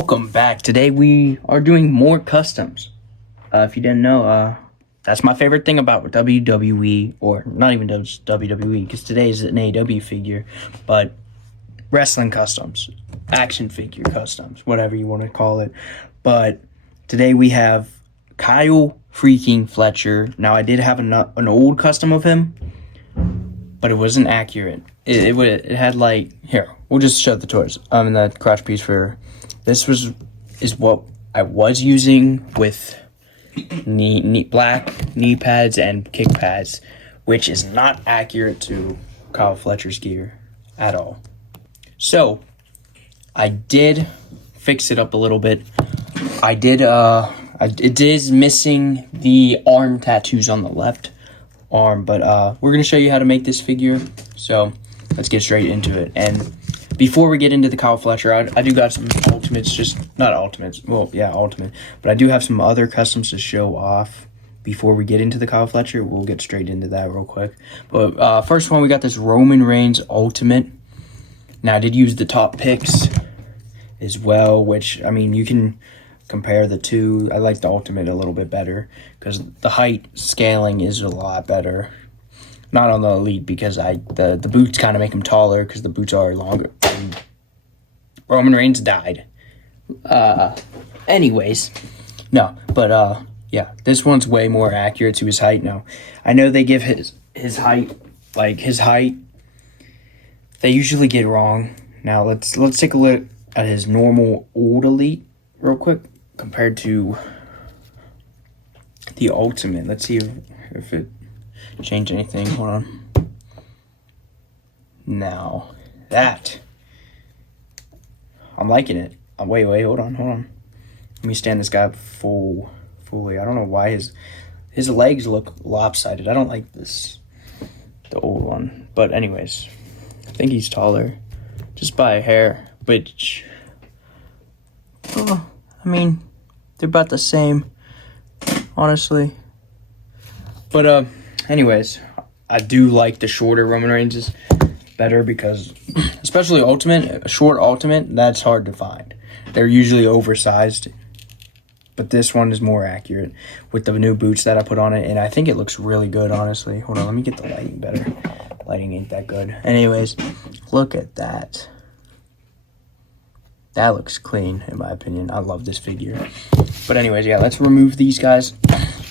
Welcome back. Today we are doing more customs. If you didn't know, that's my favorite thing about WWE, or not even just WWE, because today is an AEW figure, but wrestling customs, action figure customs, whatever you want to call it. But today we have Kyle freaking Fletcher. Now I did have an old custom of him, but it wasn't accurate. It had like, here, we'll just show the toys. And that crotch piece for this is what I was using with black knee pads and kick pads, which is not accurate to Kyle Fletcher's gear at all. So I did fix it up a little bit. It is missing the arm tattoos on the left arm, but we're gonna show you how to make this figure, so let's get straight into it. And before we get into the Kyle Fletcher, I do got some ultimates, just not ultimates, well, yeah, ultimate, but I do have some other customs to show off before we get into the Kyle Fletcher. We'll get straight into that real quick. But first one, we got this Roman Reigns ultimate. Now I did use the top picks as well, which, I mean, you can compare the two. I like the ultimate a little bit better because the height scaling is a lot better. Not on the elite, because the boots kind of make him taller because the boots are longer. And Roman Reigns died. Anyways, no, but yeah, this one's way more accurate to his height now. I know they give his height, they usually get wrong. Now let's take a look at his normal old elite real quick compared to the ultimate. Let's see if it changed anything. Hold on. Now that I'm liking it. Wait, hold on. Let me stand this guy up fully. I don't know why his legs look lopsided. I don't like the old one. But anyways, I think he's taller just by a hair, which, I mean, they're about the same, honestly. But anyways, I do like the shorter Roman Reigns better because, especially ultimate, a short ultimate, that's hard to find. They're usually oversized, but this one is more accurate with the new boots that I put on it, and I think it looks really good, honestly. Hold on, let me get the lighting better. Lighting ain't that good. Anyways, look at that. That looks clean, in my opinion. I love this figure. But anyways, yeah, let's remove these guys.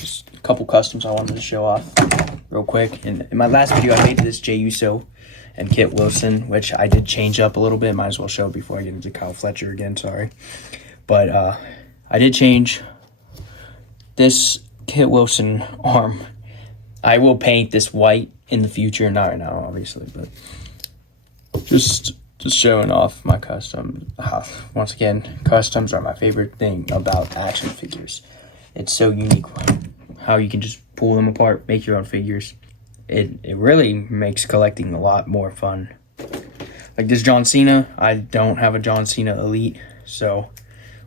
Just a couple customs I wanted to show off real quick. And in my last video, I made this Jey Uso and Kit Wilson, which I did change up a little bit. Might as well show it before I get into Kyle Fletcher again, sorry. But I did change this Kit Wilson arm. I will paint this white in the future, not right now, obviously, but just showing off my custom. Once again, customs are my favorite thing about action figures. It's so unique how you can just pull them apart, make your own figures. It really makes collecting a lot more fun. Like this John Cena, I don't have a John Cena Elite, so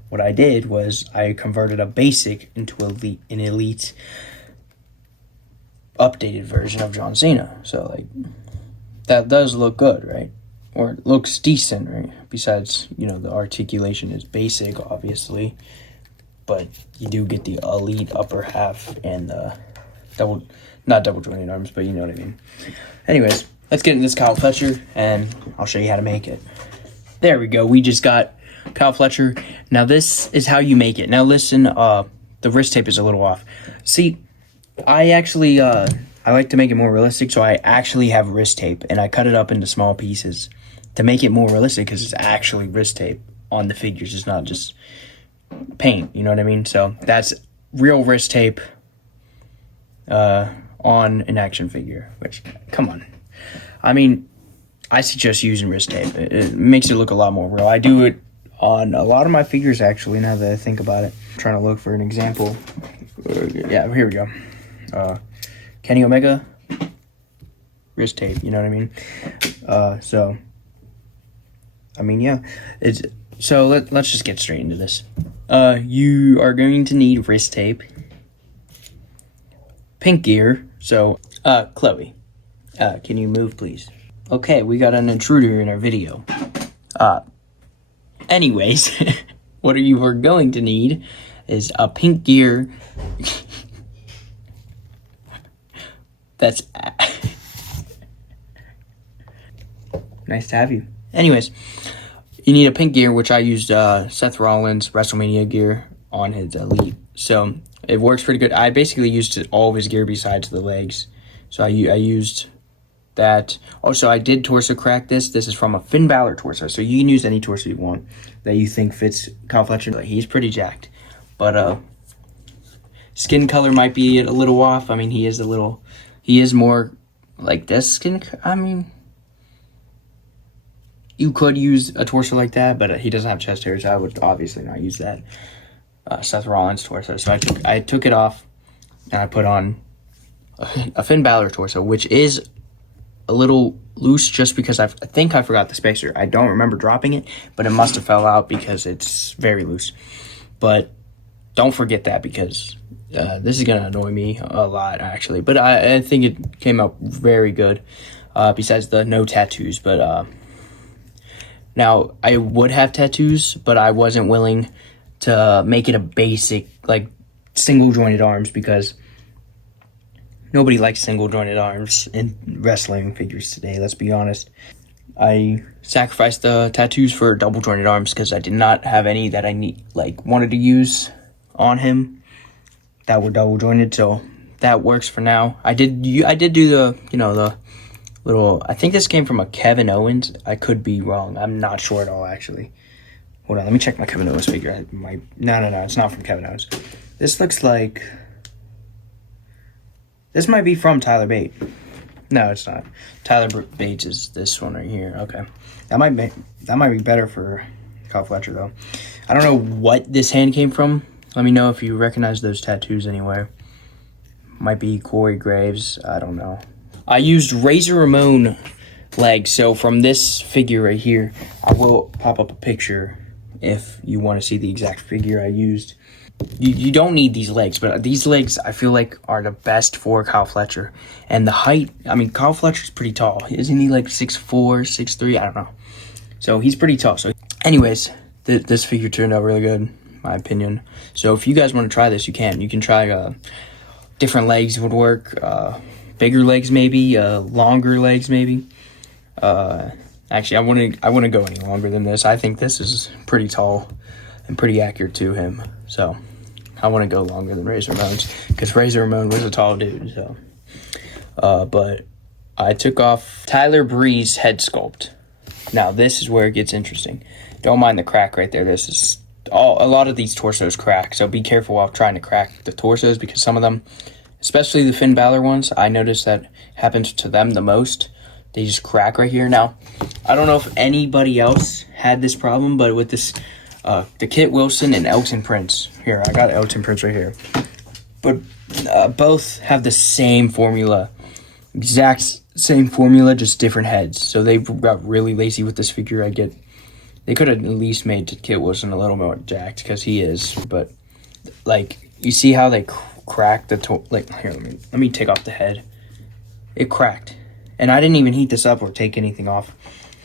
what I did was I converted a basic into an elite updated version of John Cena. So like that does look good, right? Or it looks decent, right? Besides, the articulation is basic, obviously, but you do get the elite upper half and the not double jointed arms, but you know what I mean. Anyways, let's get into this Kyle Fletcher, and I'll show you how to make it. There we go. We just got Kyle Fletcher. Now this is how you make it. Now listen, the wrist tape is a little off. See, I actually, I like to make it more realistic, so I actually have wrist tape, and I cut it up into small pieces to make it more realistic, because it's actually wrist tape on the figures. It's not just paint, you know what I mean? So that's real wrist tape on an action figure, which, come on. I mean, I suggest using wrist tape. It makes it look a lot more real. I do it on a lot of my figures, actually, now that I think about it. I'm trying to look for an example. Yeah, here we go. Kenny Omega, wrist tape, you know what I mean? So, I mean, yeah. So let's just get straight into this. You are going to need wrist tape, pink gear. So, Chloe, can you move, please? Okay, we got an intruder in our video. Anyways, what you are going to need is a pink gear. That's nice to have you. Anyways, you need a pink gear, which I used Seth Rollins WrestleMania gear on his Elite. So it works pretty good. I basically used all of his gear besides the legs. So I used that. Also, I did torso crack this. This is from a Finn Balor torso. So you can use any torso you want that you think fits Kyle Fletcher. He's pretty jacked. But skin color might be a little off. I mean, he is more like this skin. I mean, you could use a torso like that, but he doesn't have chest hair, so I would obviously not use that. Seth Rollins torso. So I took it off and I put on a Finn Balor torso, which is a little loose just because I think I forgot the spacer. I don't remember dropping it, but it must have fell out because it's very loose. But don't forget that, because this is going to annoy me a lot, actually. But I think it came out very good, besides the no tattoos. But now, I would have tattoos, but I wasn't willing to make it a basic, like, single-jointed arms, because nobody likes single-jointed arms in wrestling figures today, let's be honest. I sacrificed the tattoos for double-jointed arms because I did not have any that I wanted to use on him that were double-jointed, so that works for now. I did do the, the little, I think this came from a Kevin Owens. I could be wrong. I'm not sure at all, actually. Hold on, let me check my Kevin Owens figure. No, it's not from Kevin Owens. This looks like, this might be from Tyler Bate. No, it's not. Tyler Bates is this one right here. Okay. That might be better for Kyle Fletcher, though. I don't know what this hand came from. Let me know if you recognize those tattoos anywhere. Might be Corey Graves. I don't know. I used Razor Ramon legs. So from this figure right here, I will pop up a picture if you want to see the exact figure I used. You don't need these legs, but these legs I feel like are the best for Kyle Fletcher. And the height, I mean, Kyle Fletcher's pretty tall. Isn't he like 6'4", 6'3"? I don't know. So he's pretty tall. So anyways, this figure turned out really good, in my opinion. So if you guys want to try this, you can. You can try different legs would work. Bigger legs maybe, longer legs maybe. Actually, I wouldn't go any longer than this. I think this is pretty tall and pretty accurate to him. So I want to go longer than Razor Ramon's, because Razor Ramon was a tall dude. So, but I took off Tyler Bree's head sculpt. Now this is where it gets interesting. Don't mind the crack right there. This is a lot of these torsos crack. So be careful while trying to crack the torsos, because some of them, especially the Finn Balor ones, I noticed that happens to them the most. They just crack right here. Now, I don't know if anybody else had this problem, but with this, the Kit Wilson and Elton Prince. Here, I got Elton Prince right here. But both have the same formula. Exact same formula, just different heads. So they got really lazy with this figure. They could have at least made Kit Wilson a little more jacked, because he is. But, like, you see how they cracked the here, let me take off the head. It cracked. And I didn't even heat this up or take anything off.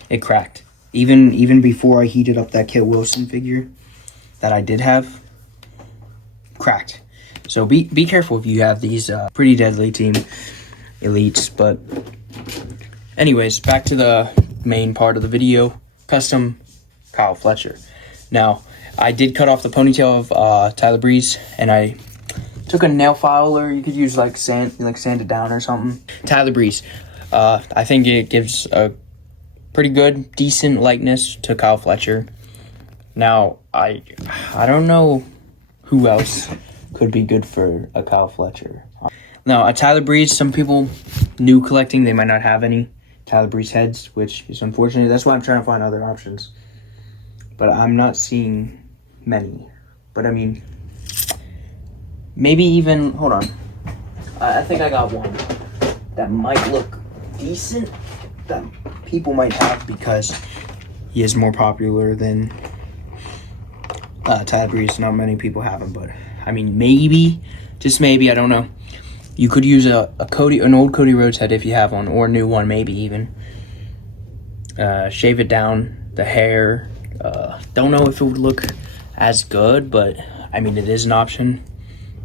It cracked. Even before I heated up that Kit Wilson figure that I did have, cracked. So be careful if you have these pretty deadly team elites. But anyways, back to the main part of the video. Custom Kyle Fletcher. Now, I did cut off the ponytail of Tyler Breeze, and I took a nail file, or you could use sand it down or something. Tyler Breeze. I think it gives a pretty good, decent likeness to Kyle Fletcher. Now, I don't know who else could be good for a Kyle Fletcher. Now, a Tyler Breeze, some people new collecting, they might not have any Tyler Breeze heads, which is unfortunate. That's why I'm trying to find other options. But I'm not seeing many. But, I mean, maybe even, hold on. I think I got one that might look decent, that people might have, because he is more popular than Tyler Breeze. Not many people have him, but I mean, maybe, just maybe, I don't know. You could use an old Cody Rhodes head if you have one, or a new one, maybe even. Shave it down, the hair. Don't know if it would look as good, but I mean, it is an option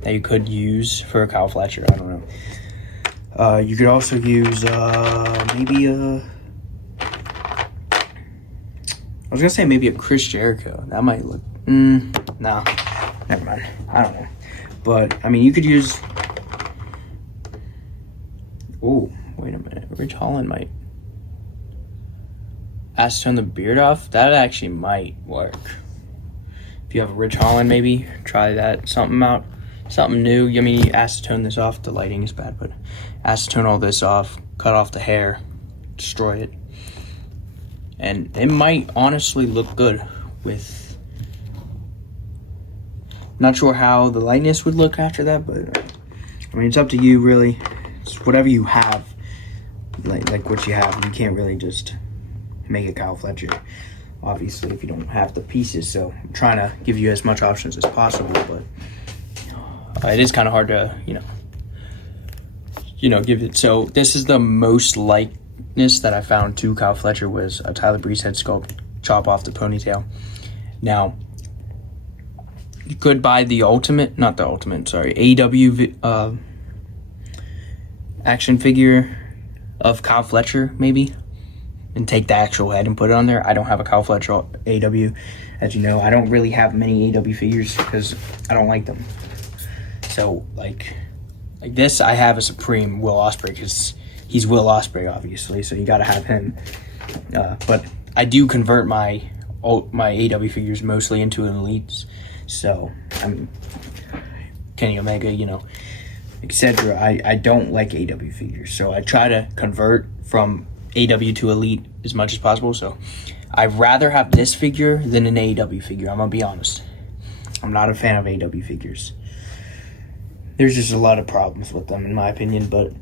that you could use for a Kyle Fletcher. I don't know. You could also use maybe a, I was gonna say maybe a Chris Jericho. That might look, no, never mind. I don't know. But, I mean, you could use, oh, wait a minute. Rich Holland might acetone the beard off. That actually might work. If you have a Rich Holland, maybe try that, something out, something new. I mean, you acetone this off. The lighting is bad, but acetone all this off, cut off the hair, destroy it. And it might honestly look good with, not sure how the lightness would look after that, but I mean, it's up to you really. It's whatever you have, like what you have. You can't really just make a Kyle Fletcher, obviously, if you don't have the pieces. So I'm trying to give you as much options as possible, but it is kind of hard to, give it. So this is the most likeness that I found to Kyle Fletcher was a Tyler Breeze head sculpt, chop off the ponytail. Now, you could buy the AEW action figure of Kyle Fletcher, maybe, and take the actual head and put it on there. I don't have a Kyle Fletcher AEW. As you know, I don't really have many AEW figures because I don't like them. So, like this, I have a Supreme Will Ospreay because he's Will Ospreay, obviously, so you got to have him. But I do convert my AEW figures mostly into elites. So, I'm Kenny Omega, etc. I don't like AEW figures, so I try to convert from AEW to elite as much as possible. So, I'd rather have this figure than an AEW figure. I'm gonna be honest. I'm not a fan of AEW figures. There's just a lot of problems with them, in my opinion. But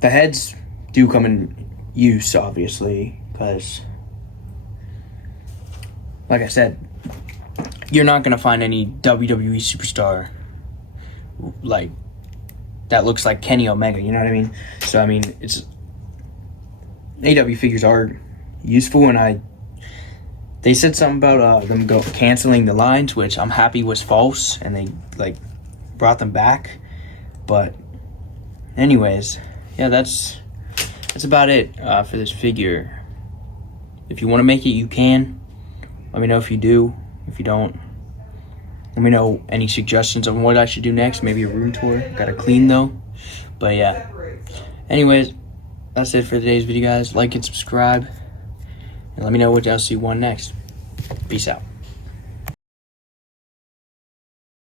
the heads do come in use, obviously, because, like I said, you're not going to find any WWE superstar like that looks like Kenny Omega, you know what I mean? So, I mean, it's AEW figures are useful, and they said something about them canceling the lines, which I'm happy was false, and they brought them back. But anyways, yeah, that's about it for this figure. If you want to make it, you can. Let me know if you do. If you don't, let me know any suggestions on what I should do next. Maybe a room tour. Gotta clean though. But yeah. Anyways, that's it for today's video, guys. Like and subscribe. And let me know what else you want next. Peace out.